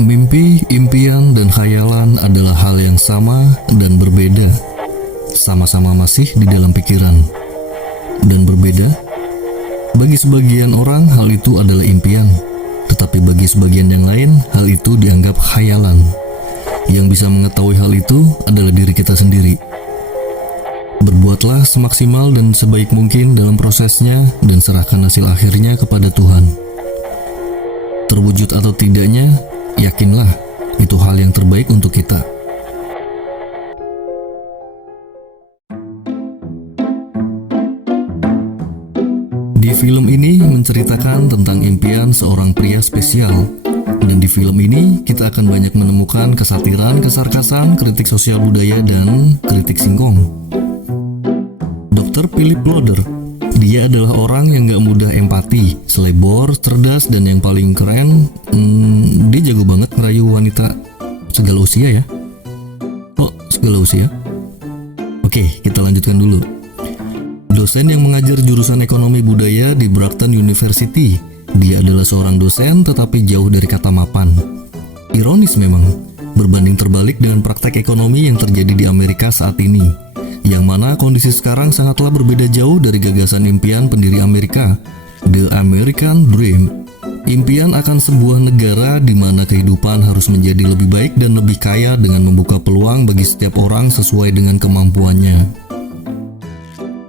Mimpi, impian, dan khayalan adalah hal yang sama dan berbeda. Sama-sama masih di dalam pikiran. Dan berbeda, bagi sebagian orang hal itu adalah impian, tetapi bagi sebagian yang lain hal itu dianggap khayalan. Yang bisa mengetahui hal itu adalah diri kita sendiri. Berbuatlah semaksimal dan sebaik mungkin dalam prosesnya dan serahkan hasil akhirnya kepada Tuhan. Terwujud atau tidaknya, yakinlah itu hal yang terbaik untuk kita. Di film ini menceritakan tentang impian seorang pria spesial. Dan di film ini kita akan banyak menemukan kesatiran, kesarkasan, kritik sosial budaya, dan kritik singkong. Dr. Philip Lauder, dia adalah orang yang gak mudah empati, selebor, cerdas, dan yang paling keren, dia jago banget ngerayu wanita segala usia ya. Oh, segala usia? Oke, kita lanjutkan dulu. Dosen yang mengajar jurusan ekonomi budaya di Brockton University. Dia adalah seorang dosen tetapi jauh dari kata mapan. Ironis memang, berbanding terbalik dengan praktek ekonomi yang terjadi di Amerika saat ini, yang mana kondisi sekarang sangatlah berbeda jauh dari gagasan impian pendiri Amerika, The American Dream. Impian akan sebuah negara di mana kehidupan harus menjadi lebih baik dan lebih kaya dengan membuka peluang bagi setiap orang sesuai dengan kemampuannya.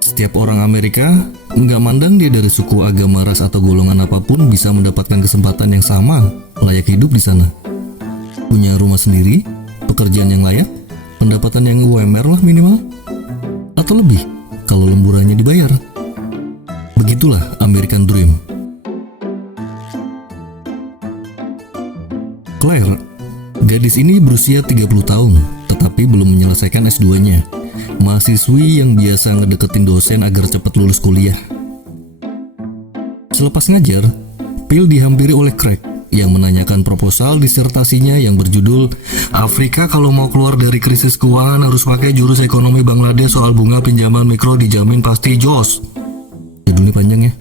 Setiap orang Amerika, nggak mandang dia dari suku, agama, ras, atau golongan apapun, bisa mendapatkan kesempatan yang sama, layak hidup di sana. Punya rumah sendiri, pekerjaan yang layak, pendapatan yang UMR lah minimal, atau lebih kalau lemburannya dibayar. Begitulah American Dream. Claire, gadis ini berusia 30 tahun, tetapi belum menyelesaikan S2-nya. Mahasiswi yang biasa ngedeketin dosen agar cepat lulus kuliah. Selepas ngajar, Phil dihampiri oleh Craig yang menanyakan proposal disertasinya yang berjudul Afrika kalau mau keluar dari krisis keuangan harus pakai jurus ekonomi Bangladesh soal bunga pinjaman mikro dijamin pasti jos. Judulnya panjang ya.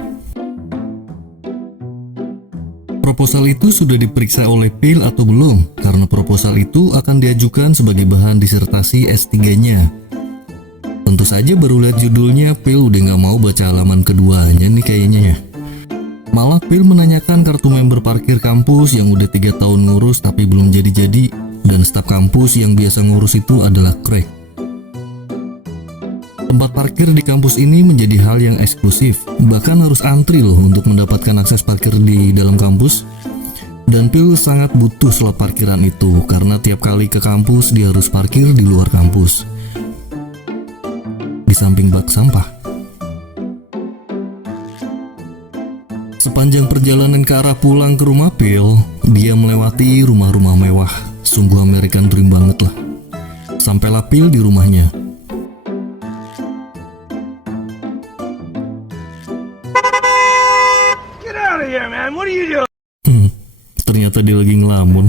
Proposal itu sudah diperiksa oleh Phil atau belum? Karena proposal itu akan diajukan sebagai bahan disertasi S3-nya. Tentu saja baru lihat judulnya, Phil udah gak mau baca halaman keduanya nih kayaknya ya. Malah Phil menanyakan kartu member parkir kampus yang udah 3 tahun ngurus tapi belum jadi-jadi, dan staf kampus yang biasa ngurus itu adalah Craig. Tempat parkir di kampus ini menjadi hal yang eksklusif, bahkan harus antri loh untuk mendapatkan akses parkir di dalam kampus. Dan Phil sangat butuh slot parkiran itu karena tiap kali ke kampus dia harus parkir di luar kampus, di samping bak sampah. Sepanjang perjalanan ke arah pulang ke rumah Phil, dia melewati rumah-rumah mewah. Sungguh American Dream banget lah. Sampailah Phil di rumahnya. Get out of here, man. What are you doing? Ternyata dia lagi ngelamun.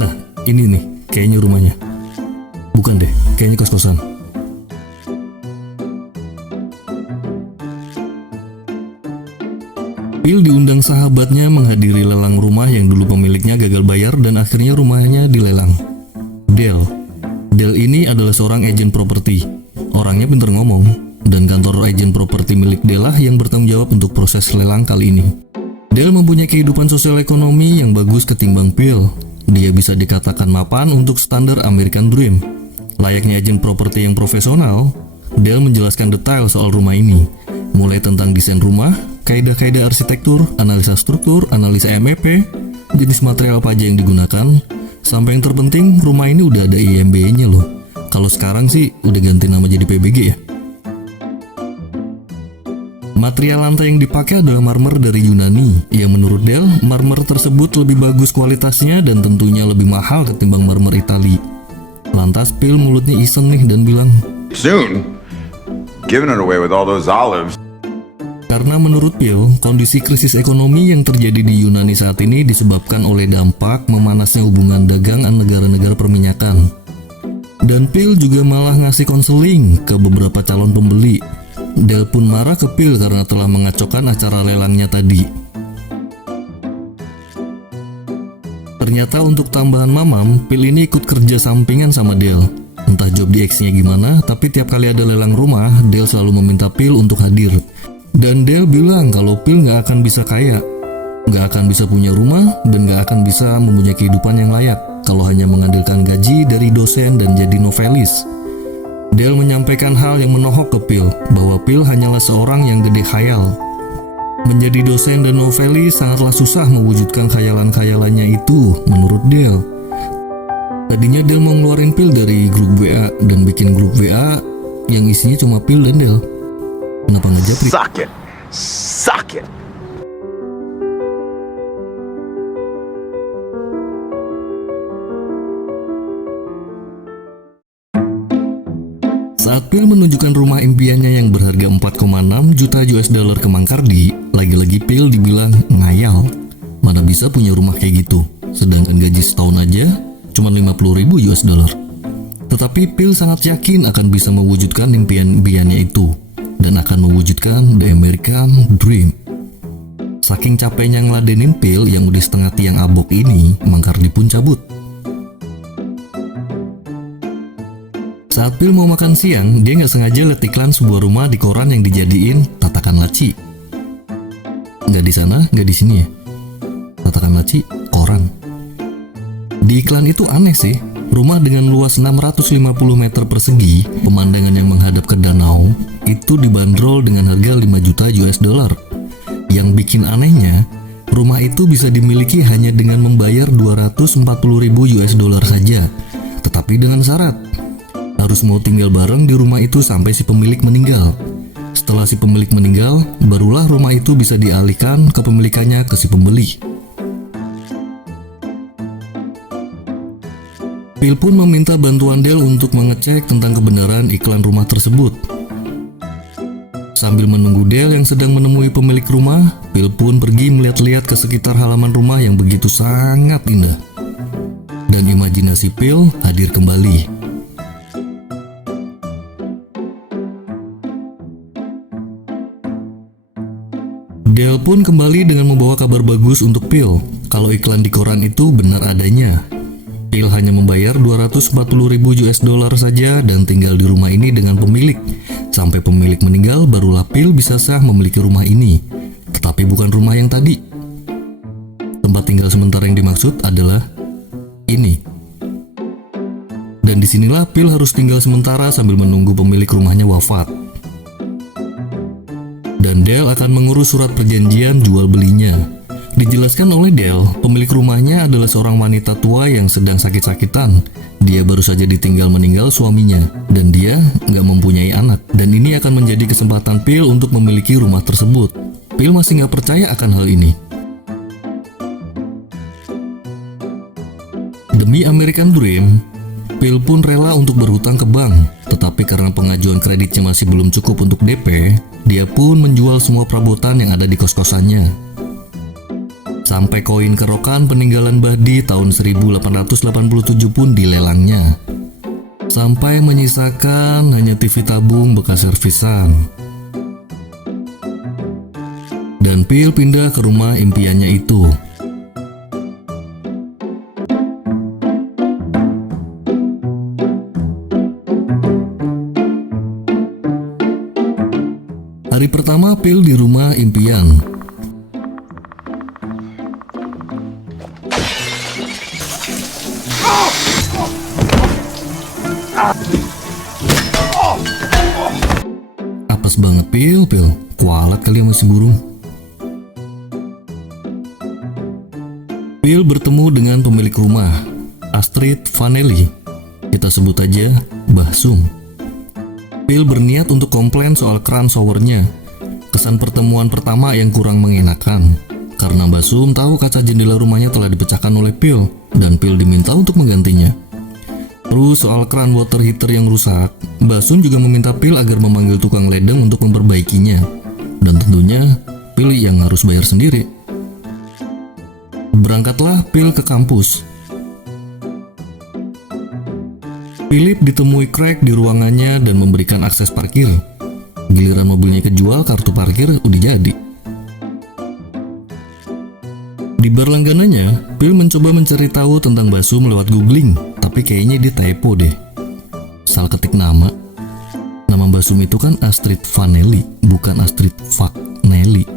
Nah, ini nih kayaknya rumahnya. Bukan deh, kayaknya kos-kosan. Phil diundang sahabatnya menghadiri lelang rumah yang dulu pemiliknya gagal bayar dan akhirnya rumahnya dilelang. Dale ini adalah seorang agen properti. Orangnya pintar ngomong, dan kantor agen properti milik Dale lah yang bertanggung jawab untuk proses lelang kali ini. Dale mempunyai kehidupan sosial ekonomi yang bagus ketimbang Phil. Dia bisa dikatakan mapan untuk standar American Dream. Layaknya agen properti yang profesional, Dale menjelaskan detail soal rumah ini, mulai tentang desain rumah, kaidah-kaidah arsitektur, analisa struktur, analisa MEP, jenis material apa aja yang digunakan, sampai yang terpenting rumah ini udah ada IMB-nya loh. Kalau sekarang sih udah ganti nama jadi PBG ya. Material lantai yang dipakai adalah marmer dari Yunani, yang menurut Dale, marmer tersebut lebih bagus kualitasnya dan tentunya lebih mahal ketimbang marmer Italia. Lantas Phil mulutnya iseng nih dan bilang, Soon, giving it away with all those olives. karena menurut Phil, kondisi krisis ekonomi yang terjadi di Yunani saat ini disebabkan oleh dampak memanasnya hubungan dagang negara-negara perminyakan. Dan Phil juga malah ngasih konseling ke beberapa calon pembeli. Dale pun marah ke Phil karena telah mengacaukan acara lelangnya tadi. Ternyata untuk tambahan mamam, Phil ini ikut kerja sampingan sama Dale. Entah job di X-nya gimana, tapi tiap kali ada lelang rumah, Dale selalu meminta Phil untuk hadir. Dan Dale bilang kalau Phil nggak akan bisa kaya, nggak akan bisa punya rumah, dan nggak akan bisa mempunyai kehidupan yang layak kalau hanya mengandalkan gaji dari dosen dan jadi novelis. Dale menyampaikan hal yang menohok ke Phil, bahwa Phil hanyalah seorang yang gede khayal. Menjadi dosen dan novelis sangatlah susah mewujudkan khayalan-khayalannya itu, menurut Dale. Tadinya Dale mau ngeluarin Phil dari grup WA dan bikin grup WA yang isinya cuma Phil dan Dale. Kenapa nggak japri? Suck it. Suck it. Saat Phil menunjukkan rumah impiannya yang berharga 4,6 juta US dollar ke Mang Kardi, lagi-lagi Phil dibilang ngayal. Mana bisa punya rumah kayak gitu, sedangkan gaji setahun aja cuma 50.000 US dollar. Tetapi Phil sangat yakin akan bisa mewujudkan impian-impiannya itu, dan akan mewujudkan the American Dream. Saking capeknya ngeladenin Phil yang udah setengah tiang abok ini, Mang Kardi pun cabut. Saat Phil mau makan siang, dia nggak sengaja lihat iklan sebuah rumah di koran yang dijadiin tatakan laci. Nggak di sana, nggak di sini ya. Tatakan laci, koran. Di iklan itu aneh sih. Rumah dengan luas 650 meter persegi, pemandangan yang menghadap ke danau, itu dibanderol dengan harga 5 juta US dollar. Yang bikin anehnya, rumah itu bisa dimiliki hanya dengan membayar 240.000 US dollar saja. Tetapi dengan syarat, harus mau tinggal bareng di rumah itu sampai si pemilik meninggal. Setelah si pemilik meninggal, barulah rumah itu bisa dialihkan kepemilikannya ke si pembeli. Phil pun meminta bantuan Dale untuk mengecek tentang kebenaran iklan rumah tersebut. Sambil menunggu Dale yang sedang menemui pemilik rumah, Phil pun pergi melihat-lihat ke sekitar halaman rumah yang begitu sangat indah. Dan imajinasi Phil hadir kembali. Dale pun kembali dengan membawa kabar bagus untuk Phil, kalau iklan di koran itu benar adanya. Phil hanya membayar 240.000 US dollar saja dan tinggal di rumah ini dengan pemilik. Sampai pemilik meninggal barulah Phil bisa sah memiliki rumah ini. Tetapi bukan rumah yang tadi. Tempat tinggal sementara yang dimaksud adalah ini. Dan disinilah Phil harus tinggal sementara sambil menunggu pemilik rumahnya wafat. Dan Dale akan mengurus surat perjanjian jual belinya. Dijelaskan oleh Dale, pemilik rumahnya adalah seorang wanita tua yang sedang sakit-sakitan. Dia baru saja ditinggal meninggal suaminya, dan dia nggak mempunyai anak. Dan ini akan menjadi kesempatan Phil untuk memiliki rumah tersebut. Phil masih nggak percaya akan hal ini. Demi American Dream, Phil pun rela untuk berhutang ke bank. Tetapi karena pengajuan kreditnya masih belum cukup untuk DP, dia pun menjual semua perabotan yang ada di kos-kosannya. Sampai koin kerokan peninggalan Bahdi tahun 1887 pun dilelangnya. Sampai menyisakan hanya TV tabung bekas servisan. Dan Phil pindah ke rumah impiannya itu. Hari pertama Phil di rumah impian. Apes banget Phil. Kualat kali sama si burung. Phil bertemu dengan pemilik rumah, Astrid Vanelli. Kita sebut aja Mbah Sum. Phil berniat untuk komplain soal keran showernya. Kesan pertemuan pertama yang kurang mengenakan, karena Mbah Sum tahu kaca jendela rumahnya telah dipecahkan oleh Phil, dan Phil diminta untuk menggantinya. Terus soal keran water heater yang rusak, Mbah Sum juga meminta Phil agar memanggil tukang ledeng untuk memperbaikinya. Dan tentunya Phil yang harus bayar sendiri. Berangkatlah Phil ke kampus. Philip ditemui Craig di ruangannya dan memberikan akses parkir. Giliran mobilnya kejual, kartu parkir udah jadi. Di bar langganannya, Phil mencoba mencari tahu tentang Basum lewat googling, tapi kayaknya dia typo deh. Salah ketik nama. Nama Basum itu kan Astrid Vanelli, bukan Astrid Vanelli.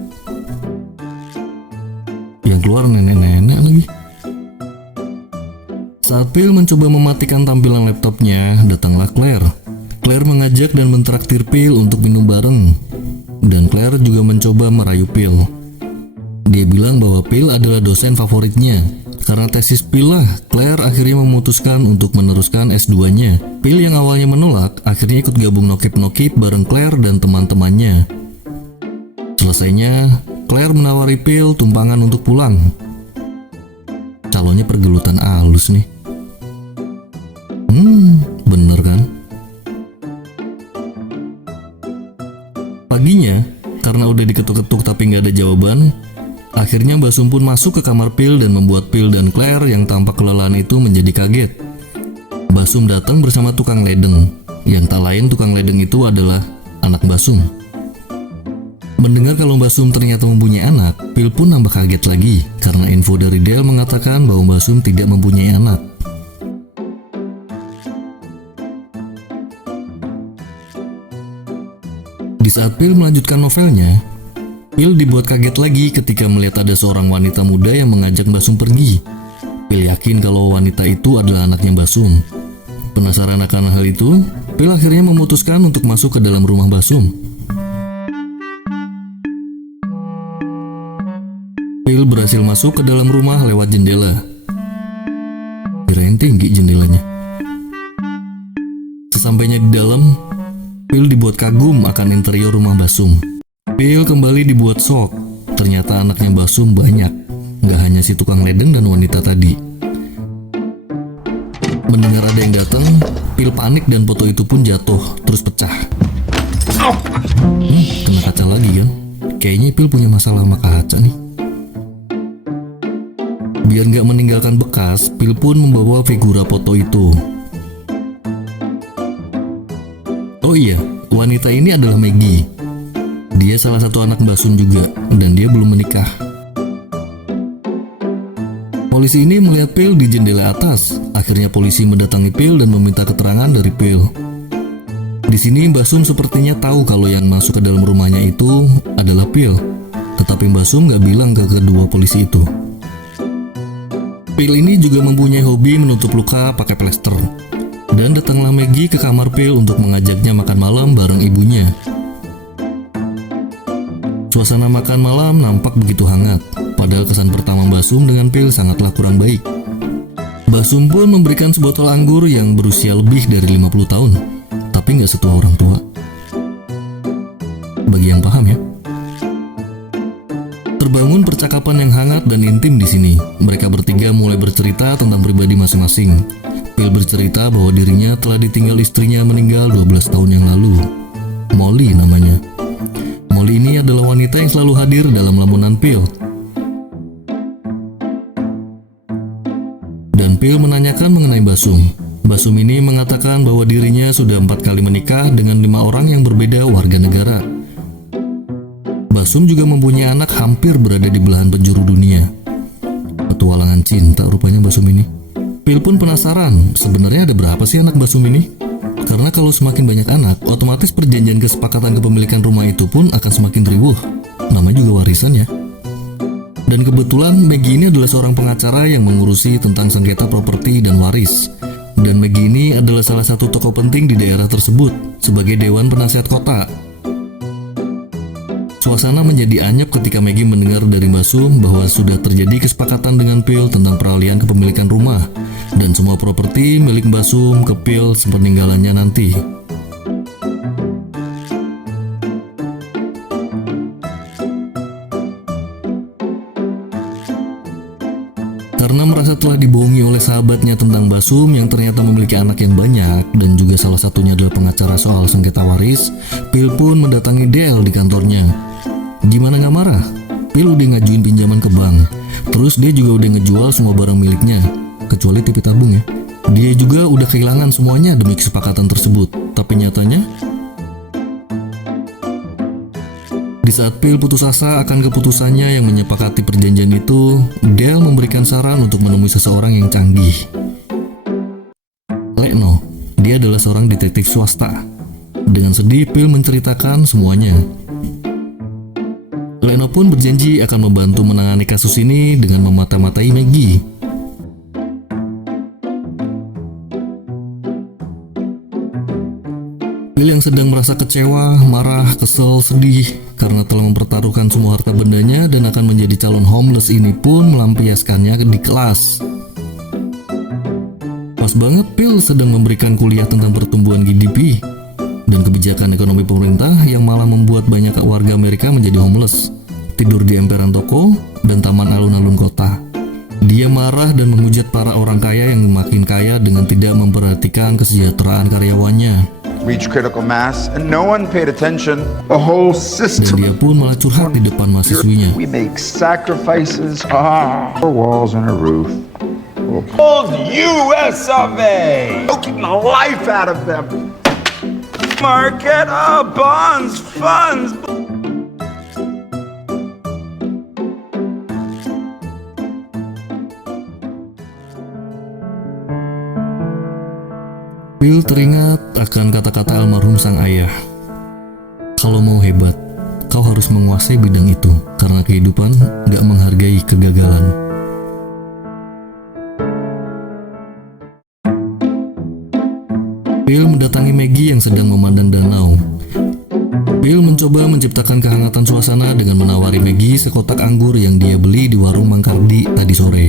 Yang keluar nenek-nenek lagi. Saat Phil mencoba mematikan tampilan laptopnya, datanglah Claire. Claire mengajak dan mentraktir Phil untuk minum bareng. Dan Claire juga mencoba merayu Phil. Dia bilang bahwa Phil adalah dosen favoritnya. Karena tesis Phil lah, Claire akhirnya memutuskan untuk meneruskan S2-nya. Phil yang awalnya menolak, akhirnya ikut gabung nokip-nokip bareng Claire dan teman-temannya. Selesainya, Claire menawari Phil tumpangan untuk pulang. Calonnya pergelutan alus nih. Bener kan? Paginya, karena udah diketuk-ketuk tapi nggak ada jawaban, akhirnya Basum pun masuk ke kamar Phil dan membuat Phil dan Claire yang tampak kelelahan itu menjadi kaget. Basum datang bersama tukang ledeng, yang tak lain tukang ledeng itu adalah anak Basum. Mendengar kalau Basum ternyata mempunyai anak, Phil pun nambah kaget lagi karena info dari Dale mengatakan bahwa Basum tidak mempunyai anak. Di saat Phil melanjutkan novelnya, Phil dibuat kaget lagi ketika melihat ada seorang wanita muda yang mengajak Basum pergi. Phil yakin kalau wanita itu adalah anaknya Basum. Penasaran akan hal itu, Phil akhirnya memutuskan untuk masuk ke dalam rumah Basum. Phil berhasil masuk ke dalam rumah lewat jendela. Kirain tinggi jendelanya. Sesampainya di dalam, Phil dibuat kagum akan interior rumah Basum. Phil kembali dibuat shock. Ternyata anaknya Basum banyak, gak hanya si tukang ledeng dan wanita tadi. Mendengar ada yang datang, Phil panik dan foto itu pun jatuh, terus pecah. Kena kaca lagi kan? Kayaknya Phil punya masalah sama kaca nih. Biar gak meninggalkan bekas, Phil pun membawa figura foto itu. Oh iya, wanita ini adalah Maggie. Dia salah satu anak Basum juga, dan dia belum menikah. Polisi ini melihat Phil di jendela atas. Akhirnya polisi mendatangi Phil dan meminta keterangan dari Phil. Di sini Basum sepertinya tahu kalau yang masuk ke dalam rumahnya itu adalah Phil. Tetapi Basum gak bilang ke kedua polisi itu. Phil ini juga mempunyai hobi menutup luka pakai plester. Dan datanglah Maggie ke kamar Phil untuk mengajaknya makan malam bareng ibunya. Suasana makan malam nampak begitu hangat, padahal kesan pertama Basum dengan Phil sangatlah kurang baik. Basum pun memberikan sebotol anggur yang berusia lebih dari 50 tahun, tapi nggak setua orang tua. Bagi yang paham ya. Terbangun percakapan yang hangat dan intim di sini. Mereka bertiga mulai bercerita tentang pribadi masing-masing. Phil bercerita bahwa dirinya telah ditinggal istrinya meninggal 12 tahun yang lalu. Molly namanya. Molly ini adalah wanita yang selalu hadir dalam lamunan Phil. Dan Phil menanyakan mengenai Basum. Basum ini mengatakan bahwa dirinya sudah 4 kali menikah dengan 5 orang yang berbeda warga negara. Basum juga mempunyai anak hampir berada di belahan penjuru dunia. Petualangan cinta rupanya Basum ini. Phil pun penasaran, sebenarnya ada berapa sih anak Basum ini? Karena kalau semakin banyak anak, otomatis perjanjian kesepakatan kepemilikan rumah itu pun akan semakin riuh. Namanya juga warisan ya. Dan kebetulan Maggie ini adalah seorang pengacara yang mengurusi tentang sengketa properti dan waris. Dan Maggie ini adalah salah satu tokoh penting di daerah tersebut sebagai Dewan Penasihat Kota. Suasana menjadi anyep ketika Maggie mendengar dari Basum bahwa sudah terjadi kesepakatan dengan Phil tentang peralihan kepemilikan rumah dan semua properti milik Basum ke Phil sepeninggalannya nanti. Karena merasa telah dibohongi oleh sahabatnya tentang Basum yang ternyata memiliki anak yang banyak dan juga salah satunya adalah pengacara soal sengketa waris, Phil pun mendatangi Dale di kantornya. Gimana gak marah? Phil udah ngajuin pinjaman ke bank. Terus dia juga udah ngejual semua barang miliknya, kecuali TV tabung ya. Dia juga udah kehilangan semuanya demi kesepakatan tersebut. Tapi nyatanya, di saat Phil putus asa akan keputusannya yang menyepakati perjanjian itu, Dale memberikan saran untuk menemui seseorang yang canggih. Leno, dia adalah seorang detektif swasta. Dengan sedih, Phil menceritakan semuanya. Leno pun berjanji akan membantu menangani kasus ini dengan memata-matai Maggie. Phil yang sedang merasa kecewa, marah, kesel, sedih karena telah mempertaruhkan semua harta bendanya dan akan menjadi calon homeless ini pun melampiaskannya di kelas. Pas banget Phil sedang memberikan kuliah tentang pertumbuhan GDP dan kebijakan ekonomi pemerintah yang malah membuat banyak warga Amerika menjadi homeless, tidur di emperan toko dan taman alun-alun kota. Dia marah dan menghujat para orang kaya yang makin kaya dengan tidak memperhatikan kesejahteraan karyawannya. Reach critical mass, and no one paid attention. The whole Dan system. dia pun malah curhat di depan mahasiswinya. We make sacrifices. Four walls and a roof. Old US of A. Choking the life out of them. Market bonds, funds. Phil teringat akan kata-kata almarhum sang ayah. Kalau mau hebat, kau harus menguasai bidang itu, karena kehidupan gak menghargai kegagalan. Phil mendatangi Maggie yang sedang memandang danau. Phil mencoba menciptakan kehangatan suasana dengan menawari Maggie sekotak anggur yang dia beli di warung Mang Kardi tadi sore.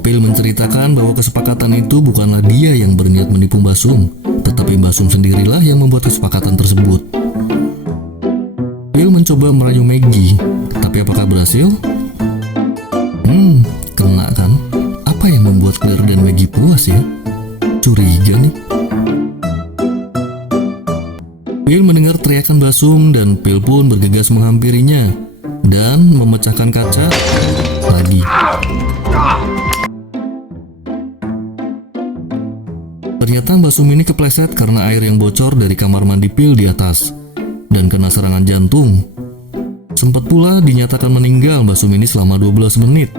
Phil menceritakan bahwa kesepakatan itu bukanlah dia yang berniat menipu Mbak Sum, tetapi Mbak Sum sendirilah yang membuat kesepakatan tersebut. Phil mencoba merayu Maggie, tapi apakah berhasil? Kena kan? Apa yang membuat Claire dan Maggie puas ya? Curiga nih. Phil mendengar teriakan Mbak Sum dan Phil pun bergegas menghampirinya dan memecahkan kaca lagi. Ternyata Mbak Sum ini kepleset karena air yang bocor dari kamar mandi Phil di atas dan kena serangan jantung. Sempat pula dinyatakan meninggal Mbak Sum ini selama 12 menit.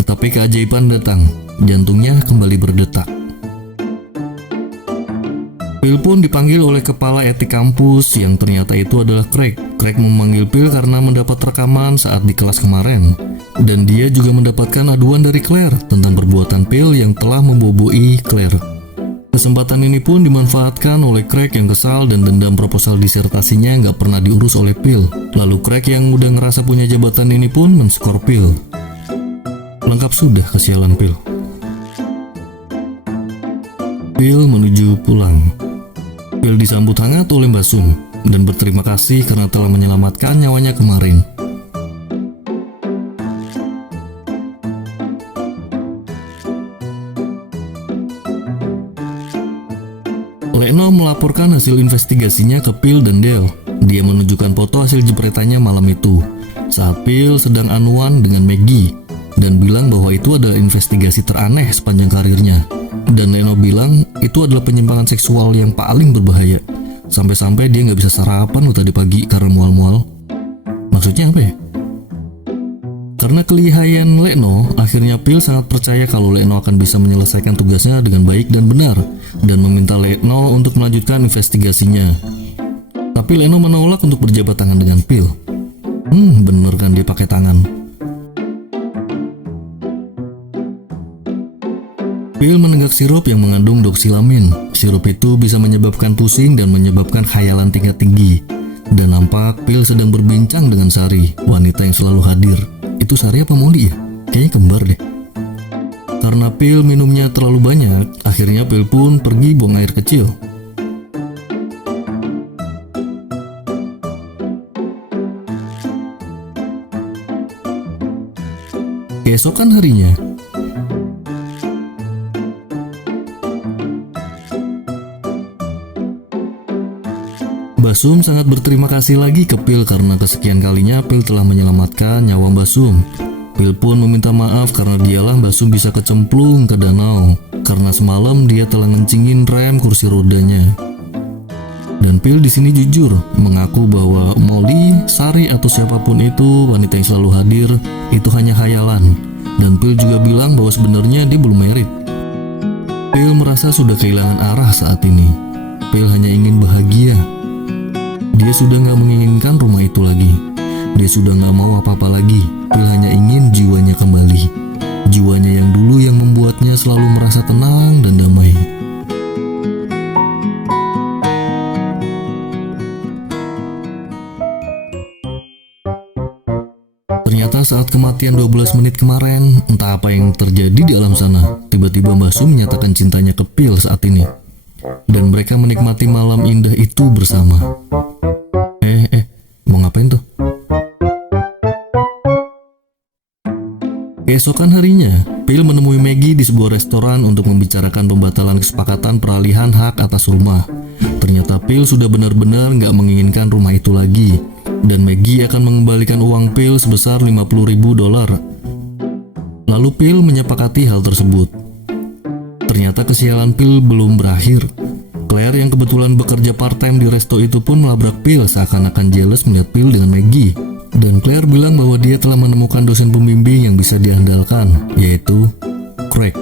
Tetapi keajaiban datang, jantungnya kembali berdetak. Phil pun dipanggil oleh kepala etik kampus yang ternyata itu adalah Craig. Craig memanggil Phil karena mendapat rekaman saat di kelas kemarin. Dan dia juga mendapatkan aduan dari Claire tentang perbuatan Phil yang telah memboboi Claire. Kesempatan ini pun dimanfaatkan oleh Craig yang kesal dan dendam proposal disertasinya nggak pernah diurus oleh Phil. Lalu Craig yang udah ngerasa punya jabatan ini pun men-skor Phil. Lengkap sudah kesialan Phil. Phil menuju pulang. Phil disambut hangat oleh Mbak Sum dan berterima kasih karena telah menyelamatkan nyawanya kemarin. Leno melaporkan hasil investigasinya ke Phil dan Dale. Dia menunjukkan foto hasil jepretannya malam itu saat Phil sedang anuan dengan Maggie dan bilang bahwa itu adalah investigasi teraneh sepanjang karirnya. Dan Leno bilang itu adalah penyimpangan seksual yang paling berbahaya. Sampai-sampai dia nggak bisa sarapan loh tadi pagi karena mual-mual. Maksudnya apa ya? Karena kelihayan Leno, akhirnya Phil sangat percaya kalau Leno akan bisa menyelesaikan tugasnya dengan baik dan benar, dan meminta Leno untuk melanjutkan investigasinya. Tapi Leno menolak untuk berjabat tangan dengan Phil. Bener kan dia pakai tangan. Phil menenggak sirup yang mengandung doksilamin. Sirup itu bisa menyebabkan pusing dan menyebabkan khayalan tingkat tinggi. Dan nampak Phil sedang berbincang dengan Sari, wanita yang selalu hadir. Itu Sari apa Molly ya? Kayaknya kembar deh. Karena Phil minumnya terlalu banyak, akhirnya Phil pun pergi buang air kecil. Keesokan harinya, Mbak Sum sangat berterima kasih lagi ke Phil karena kesekian kalinya Phil telah menyelamatkan nyawa Mbak Sum. Phil pun meminta maaf karena dialah Mbak Sum bisa kecemplung ke danau karena semalam dia telah ngencingin rem kursi rodanya. Dan Phil di sini jujur mengaku bahwa Molly, Sari atau siapapun itu wanita yang selalu hadir itu hanya khayalan. Dan Phil juga bilang bahwa sebenarnya dia belum married. Phil merasa sudah kehilangan arah saat ini. Phil hanya ingin bahagia. Dia sudah gak menginginkan rumah itu lagi. Dia sudah gak mau apa-apa lagi. Phil hanya ingin jiwanya kembali. Jiwanya yang dulu yang membuatnya selalu merasa tenang dan damai. Ternyata saat kematian 12 menit kemarin, entah apa yang terjadi di alam sana. Tiba-tiba Mbah Sum menyatakan cintanya ke Phil saat ini. Dan mereka menikmati malam indah itu bersama. Mau ngapain tuh? Keesokan harinya, Phil menemui Maggie di sebuah restoran untuk membicarakan pembatalan kesepakatan peralihan hak atas rumah. Ternyata Phil sudah benar-benar gak menginginkan rumah itu lagi. Dan Maggie akan mengembalikan uang Phil sebesar $50.000. Lalu Phil menyepakati hal tersebut. Ternyata kesialan Phil belum berakhir. Claire yang kebetulan bekerja part-time di resto itu pun melabrak Phil seakan-akan jealous melihat Phil dengan Maggie. Dan Claire bilang bahwa dia telah menemukan dosen pembimbing yang bisa diandalkan, yaitu Craig.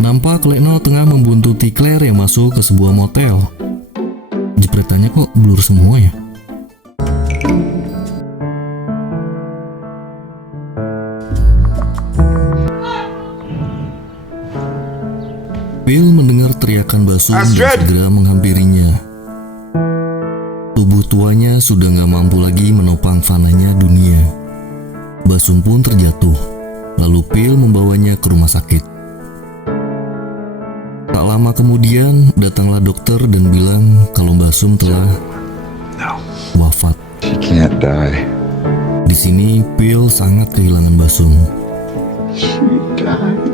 Nampak Leno tengah membuntuti Claire yang masuk ke sebuah motel. Jepretannya kok blur semua ya? Phil mendengar teriakan Mbah Sum dan segera menghampirinya. Tubuh tuanya sudah gak mampu lagi menopang fananya dunia. Mbah Sum pun terjatuh. Lalu Phil membawanya ke rumah sakit. Tak lama kemudian datanglah dokter dan bilang kalau Mbah Sum telah wafat. She can't die. Di sini Phil sangat kehilangan Mbah Sum. She died.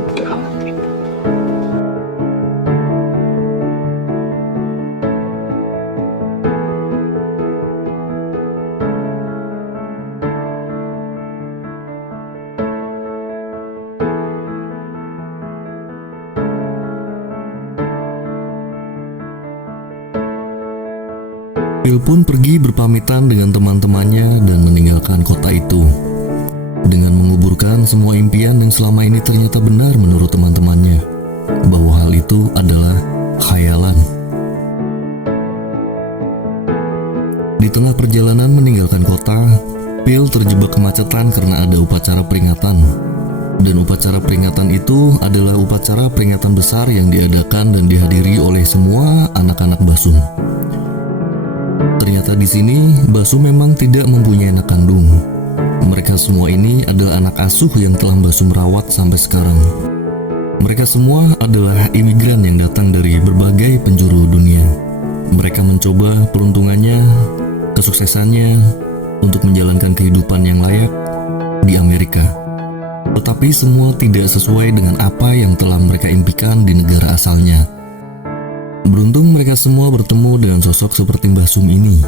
Phil pun pergi berpamitan dengan teman-temannya dan meninggalkan kota itu. Dengan menguburkan semua impian yang selama ini ternyata benar menurut teman-temannya, bahwa hal itu adalah khayalan. Di tengah perjalanan meninggalkan kota, Phil terjebak kemacetan karena ada upacara peringatan. Dan upacara peringatan itu adalah upacara peringatan besar yang diadakan dan dihadiri oleh semua anak-anak Mbah Sum. Ternyata di sini Mbah Sum memang tidak mempunyai anak kandung. Mereka semua ini adalah anak asuh yang telah Mbah Sum rawat sampai sekarang. Mereka semua adalah imigran yang datang dari berbagai penjuru dunia. Mereka mencoba peruntungannya, kesuksesannya untuk menjalankan kehidupan yang layak di Amerika. Tetapi semua tidak sesuai dengan apa yang telah mereka impikan di negara asalnya. Beruntung mereka semua bertemu dengan sosok seperti Mbah Sum ini,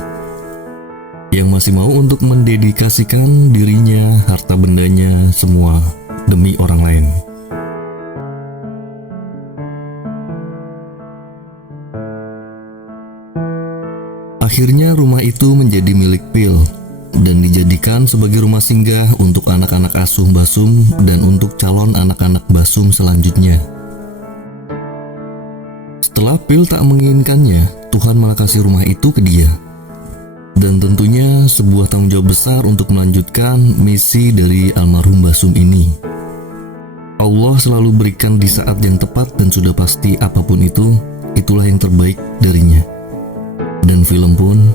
yang masih mau untuk mendedikasikan dirinya, harta bendanya, semua demi orang lain. Akhirnya rumah itu menjadi milik Phil dan dijadikan sebagai rumah singgah untuk anak-anak asuh Mbah Sum dan untuk calon anak-anak Mbah Sum selanjutnya. Setelah Phil tak menginginkannya, Tuhan malah kasih rumah itu ke dia. Dan tentunya sebuah tanggung jawab besar untuk melanjutkan misi dari almarhum Mbah Sum ini. Allah selalu berikan di saat yang tepat dan sudah pasti apapun itu, itulah yang terbaik darinya. Dan film pun